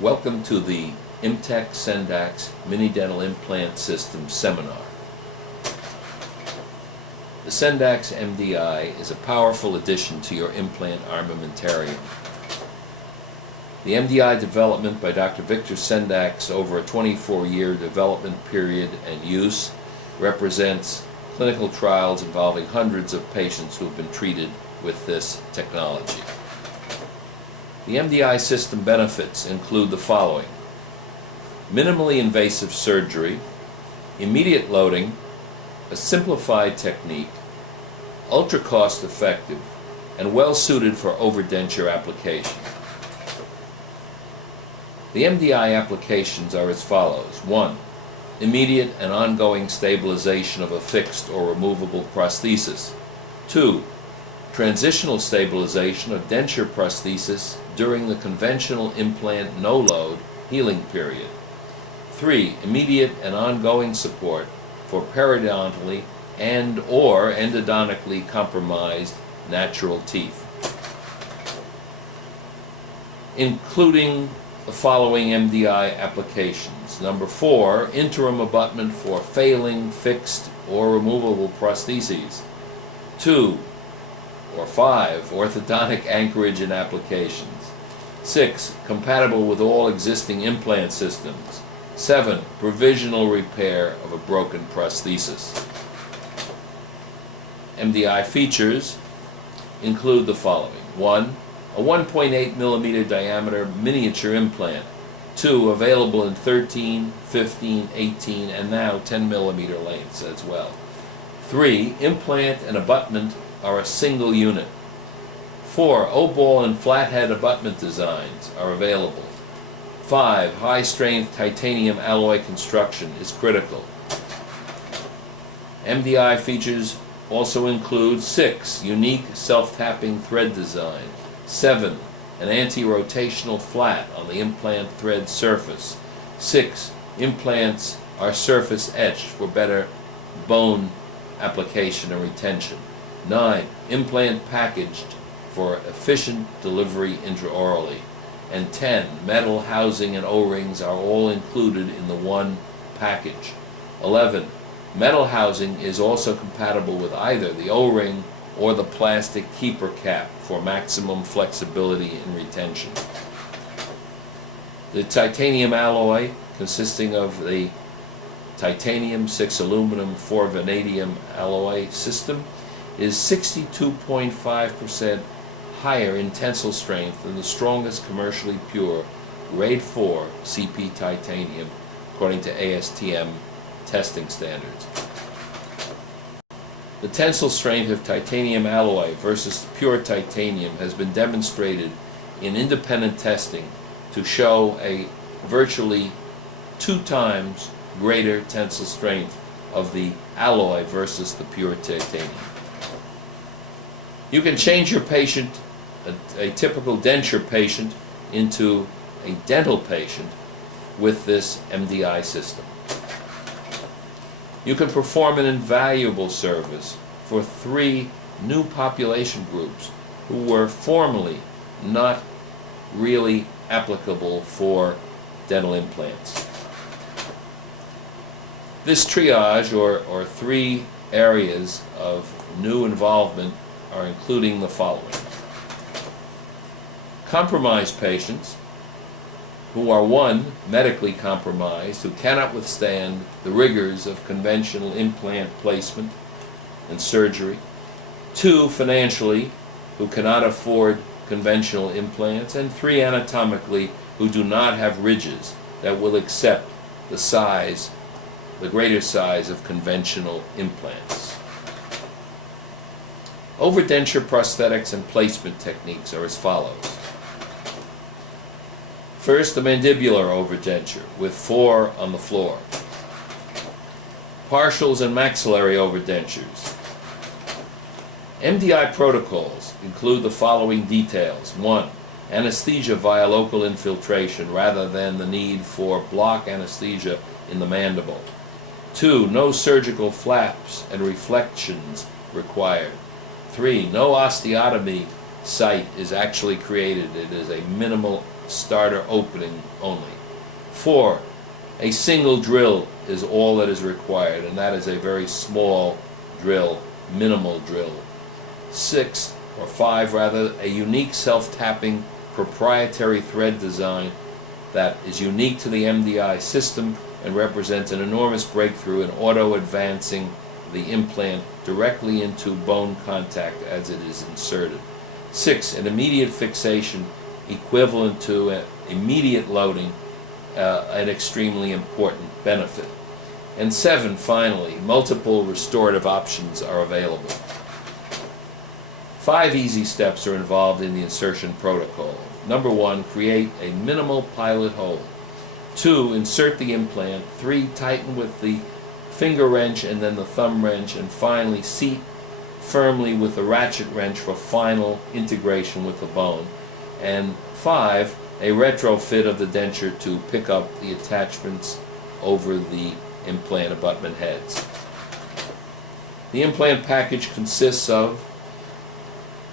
Welcome to the Imtech Sendax Mini Dental Implant System Seminar. The Sendax MDI is a powerful addition to your implant armamentarium. The MDI development by Dr. Victor Sendax over a 24-year development period and use represents clinical trials involving hundreds of patients who have been treated with this technology. The MDI system benefits include the following: minimally invasive surgery, immediate loading, a simplified technique, ultra cost effective, and well suited for overdenture application. The MDI applications are as follows. 1. Immediate and ongoing stabilization of a fixed or removable prosthesis. 2. Transitional stabilization of denture prosthesis during the conventional implant no-load healing period. 3. Immediate and ongoing support for periodontally and or endodontically compromised natural teeth, including the following MDI applications. Number 4, interim abutment for failing fixed or removable prostheses. 2 or 5, orthodontic anchorage and applications. 6, compatible with all existing implant systems. 7, provisional repair of a broken prosthesis. MDI features include the following. 1, a 1.8 millimeter diameter miniature implant. 2, available in 13, 15, 18, and now 10 millimeter lengths as well. 3, implant and abutment are a single unit. 4, O-ball and flathead abutment designs are available. 5, high-strength titanium alloy construction is critical. MDI features also include 6, unique self-tapping thread design. 7, an anti-rotational flat on the implant thread surface. 6, implants are surface etched for better bone application and retention. 9, implant packaged for efficient delivery intraorally. And 10, metal housing and O-rings are all included in the one package. 11, metal housing is also compatible with either the O-ring or the plastic keeper cap for maximum flexibility and retention. The titanium alloy, consisting of the titanium, 6 aluminum, 4 vanadium alloy system, is 62.5% higher in tensile strength than the strongest commercially pure grade 4 CP titanium, according to ASTM testing standards. The tensile strength of titanium alloy versus pure titanium has been demonstrated in independent testing to show a virtually 2 times greater tensile strength of the alloy versus the pure titanium. You can change your patient, a typical denture patient, into a dental patient with this MDI system. You can perform an invaluable service for 3 new population groups who were formerly not really applicable for dental implants. This triage, or 3 areas of new involvement, are including the following: compromised patients who are 1, medically compromised, who cannot withstand the rigors of conventional implant placement and surgery. 2, financially, who cannot afford conventional implants. And 3, anatomically, who do not have ridges that will accept the size, the greater size of conventional implants. Overdenture prosthetics and placement techniques are as follows. First, the mandibular overdenture with 4 on the floor. Partials and maxillary overdentures. MDI protocols include the following details. 1, anesthesia via local infiltration rather than the need for block anesthesia in the mandible. 2, no surgical flaps and reflections required. 3, no osteotomy site is actually created. It is a minimal starter opening only. 4. A single drill is all that is required, and that is a very small drill, minimal drill. 6, or 5 rather, a unique self-tapping proprietary thread design that is unique to the MDI system and represents an enormous breakthrough in auto-advancing the implant directly into bone contact as it is inserted. 6, an immediate fixation equivalent to immediate loading, an extremely important benefit. And 7, finally, multiple restorative options are available. 5 easy steps are involved in the insertion protocol. Number 1, create a minimal pilot hole. 2, insert the implant. 3, tighten with the finger wrench and then the thumb wrench, and finally seat firmly with the ratchet wrench for final integration with the bone. And 5, a retrofit of the denture to pick up the attachments over the implant abutment heads. The implant package consists of,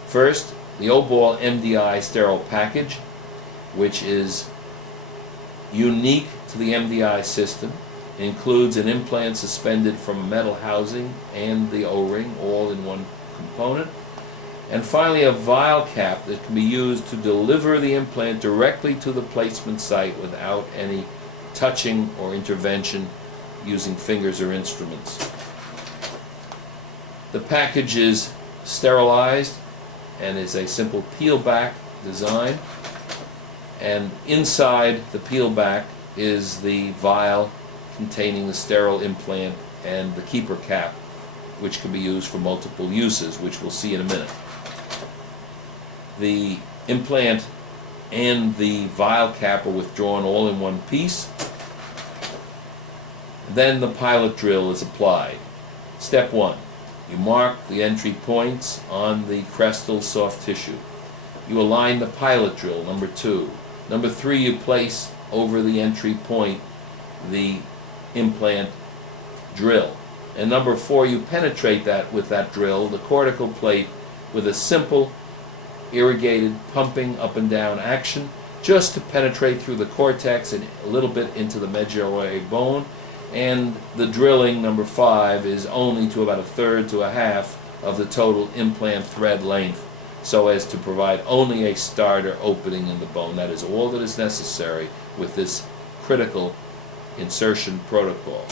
first, the O-Ball MDI sterile package, which is unique to the MDI system. It includes an implant suspended from a metal housing and the O-ring, all in one component. And finally, a vial cap that can be used to deliver the implant directly to the placement site without any touching or intervention using fingers or instruments. The package is sterilized and is a simple peel-back design. And inside the peel-back is the vial containing the sterile implant and the keeper cap, which can be used for multiple uses, which we'll see in a minute. The implant and the vial cap are withdrawn all in one piece. Then the pilot drill is applied. Step 1. You mark the entry points on the crestal soft tissue. You align the pilot drill, number 2. Number 3, you place over the entry point the implant drill. And number 4, you penetrate that with that drill, the cortical plate, with a simple irrigated pumping up and down action, just to penetrate through the cortex and a little bit into the medullary bone. And the drilling, number 5, is only to about 1/3 to 1/2 of the total implant thread length, so as to provide only a starter opening in the bone. That is all that is necessary with this critical insertion protocol.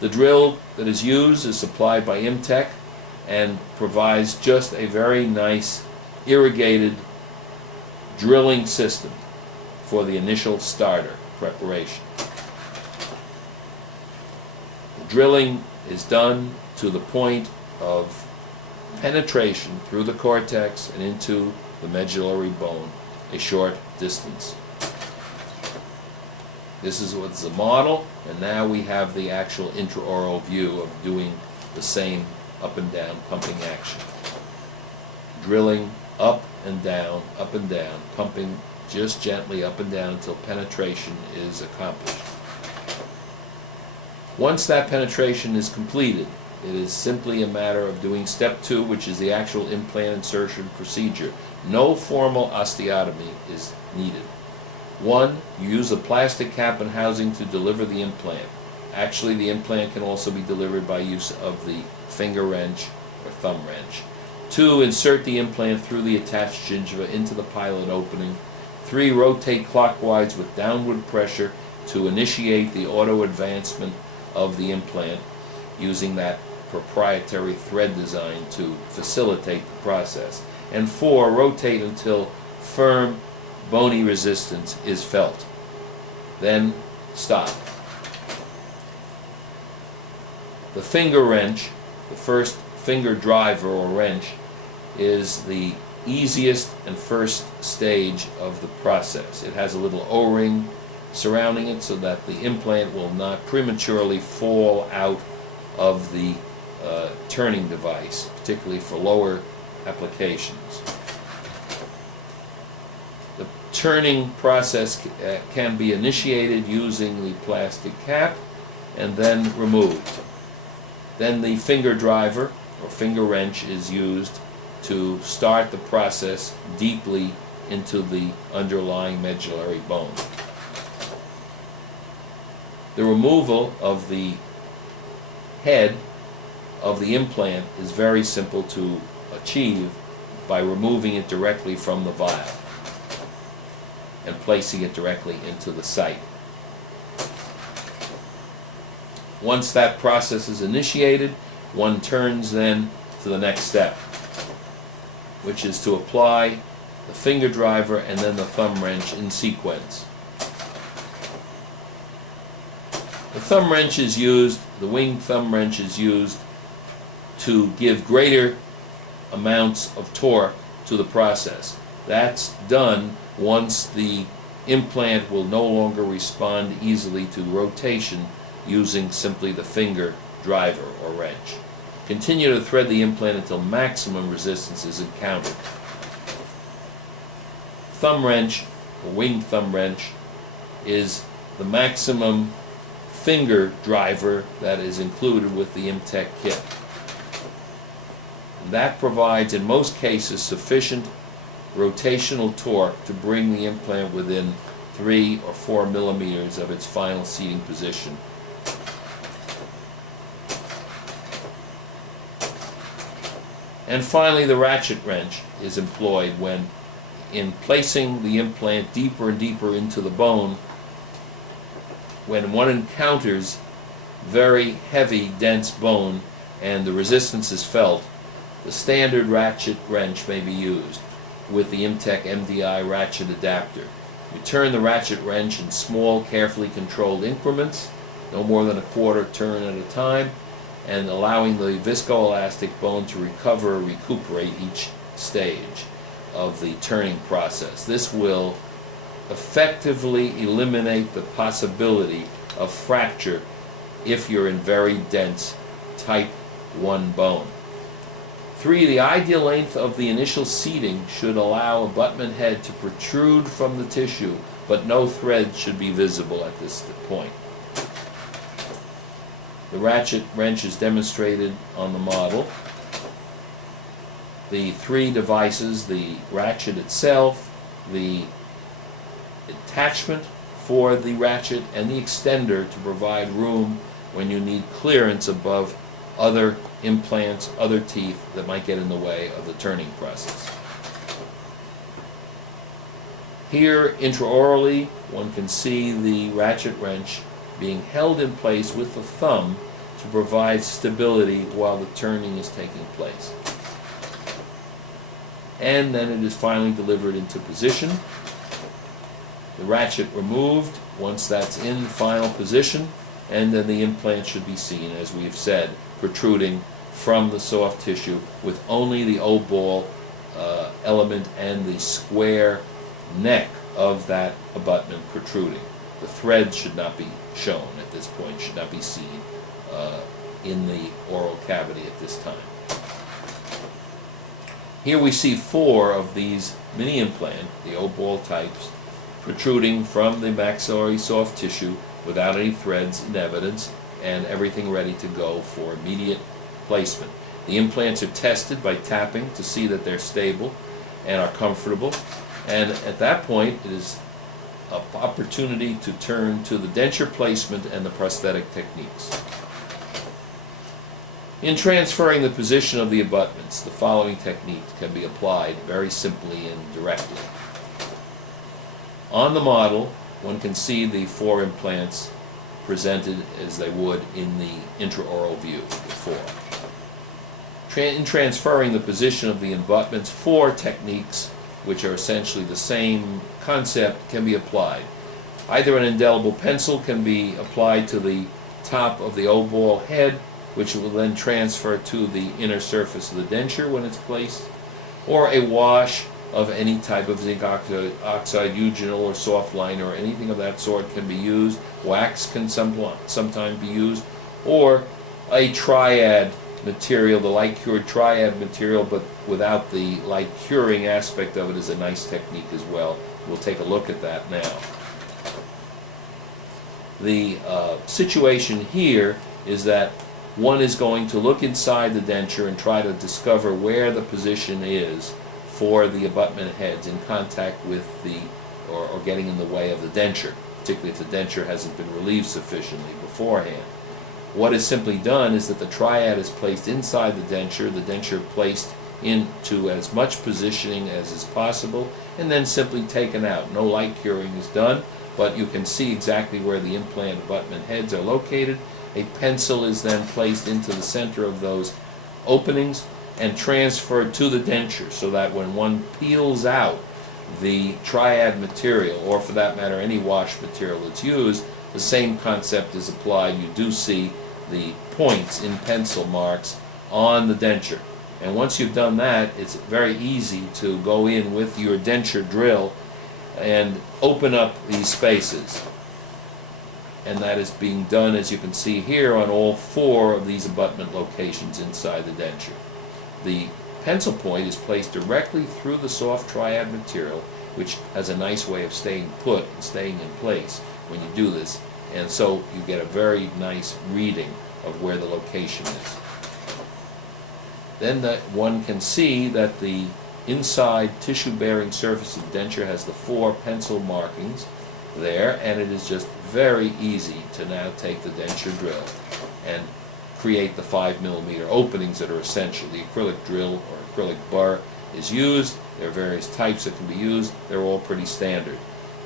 The drill that is used is supplied by Imtech and provides just a very nice irrigated drilling system for the initial starter preparation. The drilling is done to the point of penetration through the cortex and into the medullary bone, a short distance. This is what's the model, and now we have the actual intraoral view of doing the same up and down pumping action. Drilling up and down, pumping just gently up and down until penetration is accomplished. Once that penetration is completed, it is simply a matter of doing step 2, which is the actual implant insertion procedure. No formal osteotomy is needed. 1, you use a plastic cap and housing to deliver the implant. Actually, the implant can also be delivered by use of the finger wrench or thumb wrench. 2, insert the implant through the attached gingiva into the pilot opening. 3, rotate clockwise with downward pressure to initiate the auto advancement of the implant using that proprietary thread design to facilitate the process. And 4, rotate until firm bony resistance is felt. Then stop. The finger wrench, the first finger driver or wrench, is the easiest and first stage of the process. It has a little O-ring surrounding it so that the implant will not prematurely fall out of the turning device, particularly for lower applications. The turning process can be initiated using the plastic cap and then removed. Then the finger driver or finger wrench is used to start the process deeply into the underlying medullary bone. The removal of the head of the implant is very simple to achieve by removing it directly from the vial and placing it directly into the site. Once that process is initiated, one turns then to the next step, which is to apply the finger driver and then the thumb wrench in sequence. The thumb wrench is used, the wing thumb wrench is used to give greater amounts of torque to the process. That's done once the implant will no longer respond easily to rotation using simply the finger driver or wrench. Continue to thread the implant until maximum resistance is encountered. Thumb wrench, or wing thumb wrench, is the maximum finger driver that is included with the ImTech kit. That provides, in most cases, sufficient rotational torque to bring the implant within 3 or 4 millimeters of its final seating position. And finally, the ratchet wrench is employed when, in placing the implant deeper and deeper into the bone, when one encounters very heavy, dense bone and the resistance is felt, the standard ratchet wrench may be used with the ImTech MDI ratchet adapter. You turn the ratchet wrench in small, carefully controlled increments, no more than a quarter turn at a time, and allowing the viscoelastic bone to recover or recuperate each stage of the turning process. This will effectively eliminate the possibility of fracture if you're in very dense type 1 bone. 3. The ideal length of the initial seating should allow abutment head to protrude from the tissue, but no thread should be visible at this point. The ratchet wrench is demonstrated on the model. The 3 devices, the ratchet itself, the attachment for the ratchet, and the extender to provide room when you need clearance above other implants, other teeth that might get in the way of the turning process. Here, intraorally, one can see the ratchet wrench being held in place with the thumb to provide stability while the turning is taking place. And then it is finally delivered into position. The ratchet removed once that's in final position, and then the implant should be seen, as we've said, protruding from the soft tissue with only the O-ball element and the square neck of that abutment protruding. The thread should not be shown at this point, should not be seen in the oral cavity at this time. Here we see 4 of these mini implant, the O-ball types, protruding from the maxillary soft tissue without any threads in evidence, and everything ready to go for immediate placement. The implants are tested by tapping to see that they're stable and are comfortable, and at that point it is an opportunity to turn to the denture placement and the prosthetic techniques. In transferring the position of the abutments, the following techniques can be applied very simply and directly. On the model, one can see the 4 implants presented as they would in the intraoral view before. In transferring the position of the abutments, 4 techniques, which are essentially the same concept, can be applied. Either an indelible pencil can be applied to the top of the O-ball head, which will then transfer to the inner surface of the denture when it's placed, or a wash of any type of zinc oxide, eugenol or soft liner or anything of that sort can be used. Wax can sometimes be used, or a triad material, the light cured triad material, but without the light curing aspect of it, is a nice technique as well. We'll take a look at that now. The situation here is that one is going to look inside the denture and try to discover where the position is for the abutment heads in contact with or getting in the way of the denture, particularly if the denture hasn't been relieved sufficiently beforehand. What is simply done is that the triad is placed inside the denture placed into as much positioning as is possible, and then simply taken out. No light curing is done, but you can see exactly where the implant abutment heads are located. A pencil is then placed into the center of those openings and transferred to the denture, so that when one peels out the triad material, or for that matter any wash material that's used, the same concept is applied. You do see the points in pencil marks on the denture. And once you've done that, it's very easy to go in with your denture drill and open up these spaces. And that is being done, as you can see here, on all 4 of these abutment locations inside the denture. The pencil point is placed directly through the soft triad material, which has a nice way of staying put and staying in place when you do this, and so you get a very nice reading of where the location is. Then one can see that the inside tissue-bearing surface of the denture has the 4 pencil markings there, and it is just very easy to now take the denture drill and create the 5mm openings that are essential. The acrylic drill or acrylic burr is used. There are various types that can be used. They're all pretty standard.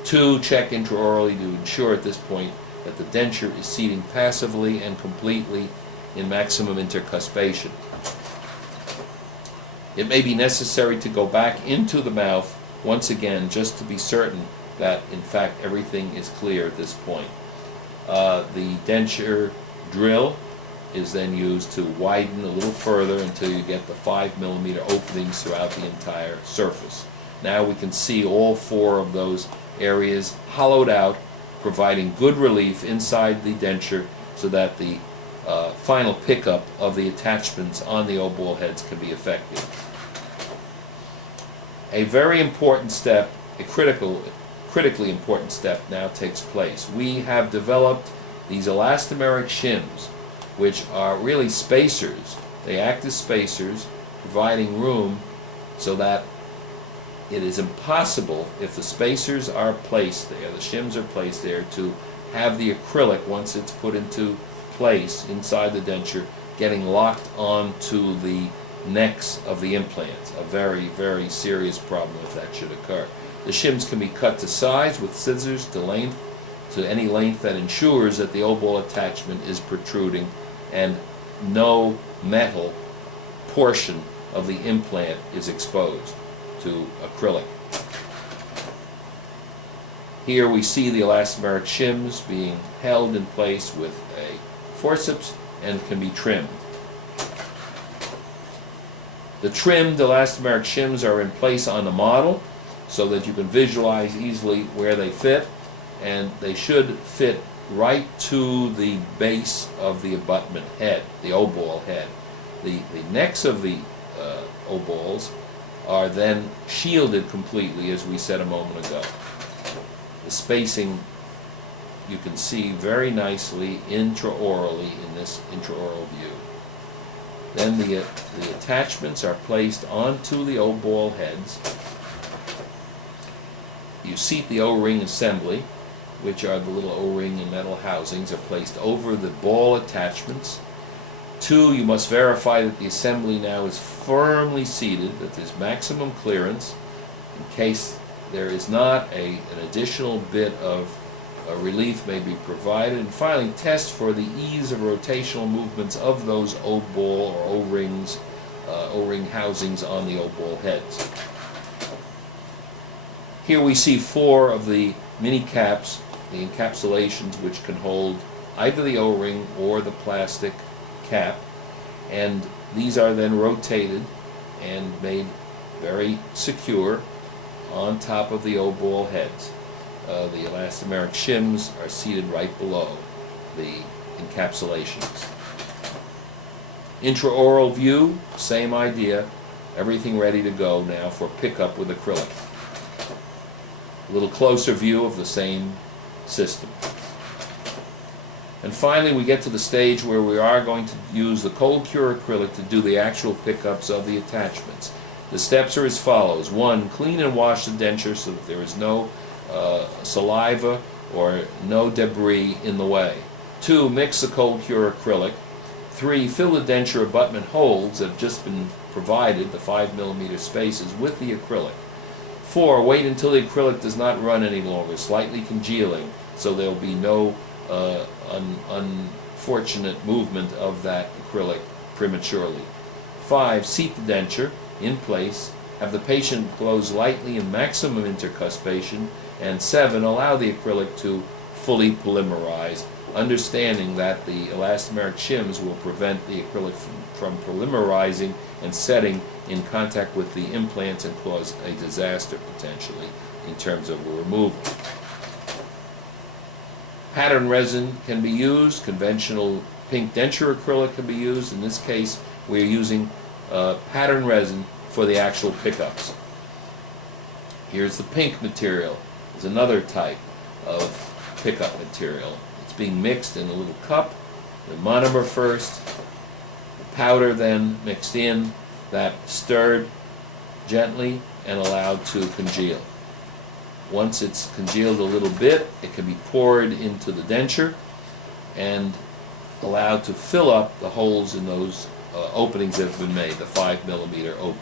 2, check intraorally to ensure at this point that the denture is seating passively and completely in maximum intercuspation. It may be necessary to go back into the mouth once again just to be certain that in fact everything is clear at this point. The denture drill is then used to widen a little further until you get the 5mm openings throughout the entire surface. Now we can see all 4 of those areas hollowed out, providing good relief inside the denture so that the final pickup of the attachments on the O-ball heads can be effective. A very important step, a critically important step now takes place. We have developed these elastomeric shims, which are really spacers. They act as spacers, providing room so that it is impossible, if the spacers are placed there, the shims are placed there, to have the acrylic, once it's put into place inside the denture, getting locked onto the necks of the implants. A very, very serious problem if that should occur. The shims can be cut to size with scissors to any length that ensures that the O-ball attachment is protruding and no metal portion of the implant is exposed to acrylic. Here we see the elastomeric shims being held in place with a forceps and can be trimmed. The trimmed elastomeric shims are in place on the model so that you can visualize easily where they fit, and they should fit right to the base of the abutment head, the O-ball head. The necks of the O-balls are then shielded completely, as we said a moment ago. The spacing you can see very nicely intraorally in this intraoral view. Then the attachments are placed onto the O-ball heads. You seat the O-ring assembly, which are the little O-ring and metal housings, are placed over the ball attachments. 2, you must verify that the assembly now is firmly seated, that there's maximum clearance. In case there is not, an additional bit of relief may be provided. And finally, test for the ease of rotational movements of those O-ball or O-rings, O-ring housings on the O-ball heads. Here we see 4 of the mini caps, the encapsulations, which can hold either the O-ring or the plastic cap, and these are then rotated and made very secure on top of the O-ball heads. The elastomeric shims are seated right below the encapsulations. Intraoral view, same idea, everything ready to go now for pickup with acrylic. A little closer view of the same system. And finally we get to the stage where we are going to use the cold cure acrylic to do the actual pickups of the attachments. The steps are as follows. 1. Clean and wash the denture so that there is no saliva or no debris in the way. 2. Mix the cold cure acrylic. 3. Fill the denture abutment holes that have just been provided, the 5mm spaces, with the acrylic. 4. Wait until the acrylic does not run any longer, slightly congealing, so there will be no unfortunate movement of that acrylic prematurely. 5. Seat the denture in place. Have the patient close lightly in maximum intercuspation. And 7. Allow the acrylic to fully polymerize, understanding that the elastomeric shims will prevent the acrylic from polymerizing and setting in contact with the implants and cause a disaster potentially in terms of removal. Pattern resin can be used. Conventional pink denture acrylic can be used. In this case, we're using pattern resin for the actual pickups. Here's the pink material. There's another type of pickup material. It's being mixed in a little cup. The monomer first, the powder then mixed in, that stirred gently and allowed to congeal. Once it's congealed a little bit, it can be poured into the denture and allowed to fill up the holes in those openings that have been made, the 5mm open.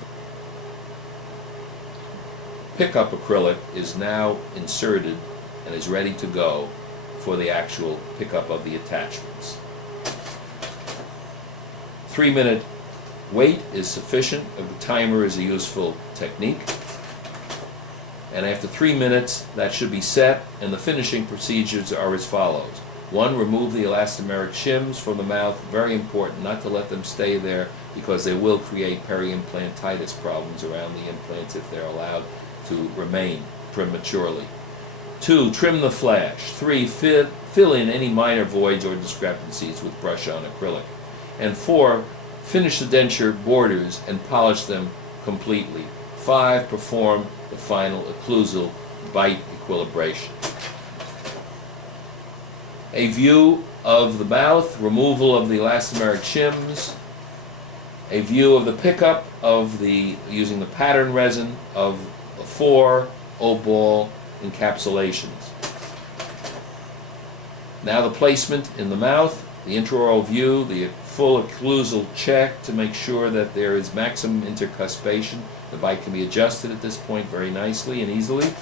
Pickup acrylic is now inserted and is ready to go for the actual pickup of the attachments. 3-minute wait is sufficient. A timer is a useful technique. And after 3 minutes, that should be set, and the finishing procedures are as follows. 1. Remove the elastomeric shims from the mouth. Very important not to let them stay there because they will create peri-implantitis problems around the implants if they're allowed to remain prematurely. 2. Trim the flash. 3. Fill in any minor voids or discrepancies with brush-on acrylic. And 4. Finish the denture borders and polish them completely. 5. Perform the final occlusal bite equilibration. A view of the mouth, removal of the elastomeric shims, a view of the pickup of using the pattern resin of 4 O-ball encapsulations. Now the placement in the mouth, the intraoral view, the full occlusal check to make sure that there is maximum intercuspation. The bite can be adjusted at this point very nicely and easily.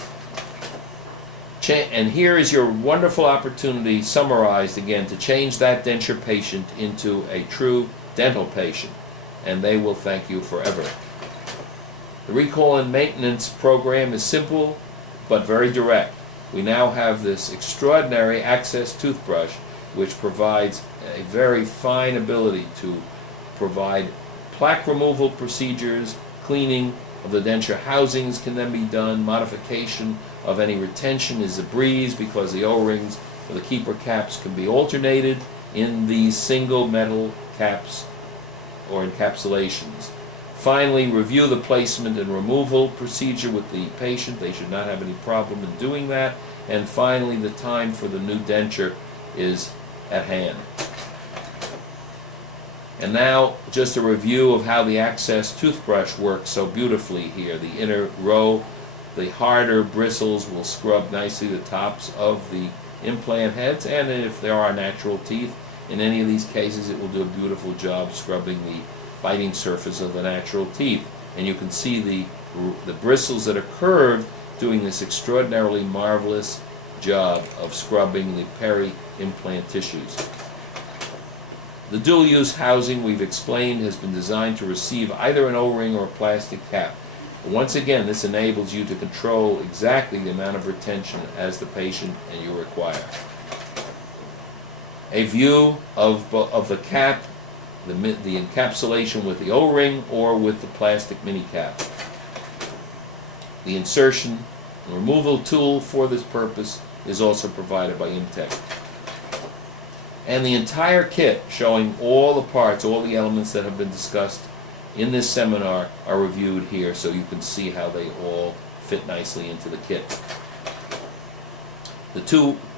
And here is your wonderful opportunity, summarized again, to change that denture patient into a true dental patient, and they will thank you forever. The recall and maintenance program is simple but very direct. We now have this extraordinary Access toothbrush which provides a very fine ability to provide plaque removal procedures, cleaning of the denture housings can then be done, modification of any retention is a breeze because the O-rings or the keeper caps can be alternated in these single metal caps or encapsulations. Finally, review the placement and removal procedure with the patient. They should not have any problem in doing that. And finally, the time for the new denture is at hand. And now, just a review of how the Access toothbrush works so beautifully here. The inner row, the harder bristles will scrub nicely the tops of the implant heads, and if there are natural teeth, in any of these cases it will do a beautiful job scrubbing the biting surface of the natural teeth. And you can see the bristles that are curved doing this extraordinarily marvelous job of scrubbing the peri-implant tissues. The dual-use housing we've explained has been designed to receive either an O-ring or a plastic cap. Once again, this enables you to control exactly the amount of retention as the patient and you require. A view of the cap, the encapsulation with the O-ring or with the plastic mini cap. The insertion and removal tool for this purpose is also provided by Imtech. And the entire kit, showing all the parts, all the elements that have been discussed in this seminar, are reviewed here so you can see how they all fit nicely into the kit.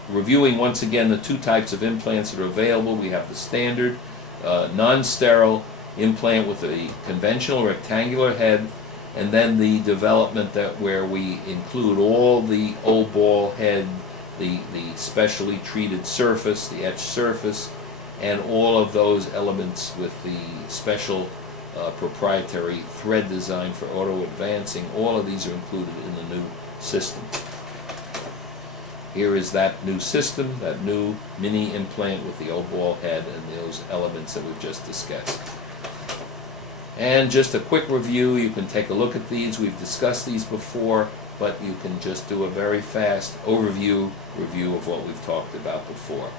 Reviewing once again the two types of implants that are available. We have the standard non-sterile implant with a conventional rectangular head and then the development where we include all the O-ball head, the specially treated surface, the etched surface, and all of those elements with the special proprietary thread design for auto advancing. All of these are included in the new system. Here is that new system, that new mini implant with the O-ball head and those elements that we've just discussed. And just a quick review, you can take a look at these. We've discussed these before, but you can just do a very fast review of what we've talked about before.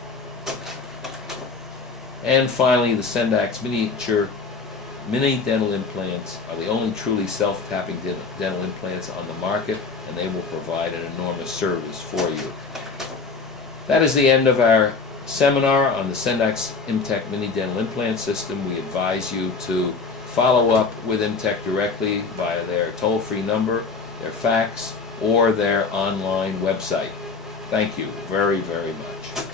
And finally, the Sendax miniature mini dental implants are the only truly self-tapping dental implants on the market, and they will provide an enormous service for you. That is the end of our seminar on the Sendax Imtech mini dental implant system. We advise you to follow up with Imtech directly via their toll-free number, their fax, or their online website. Thank you very, very much.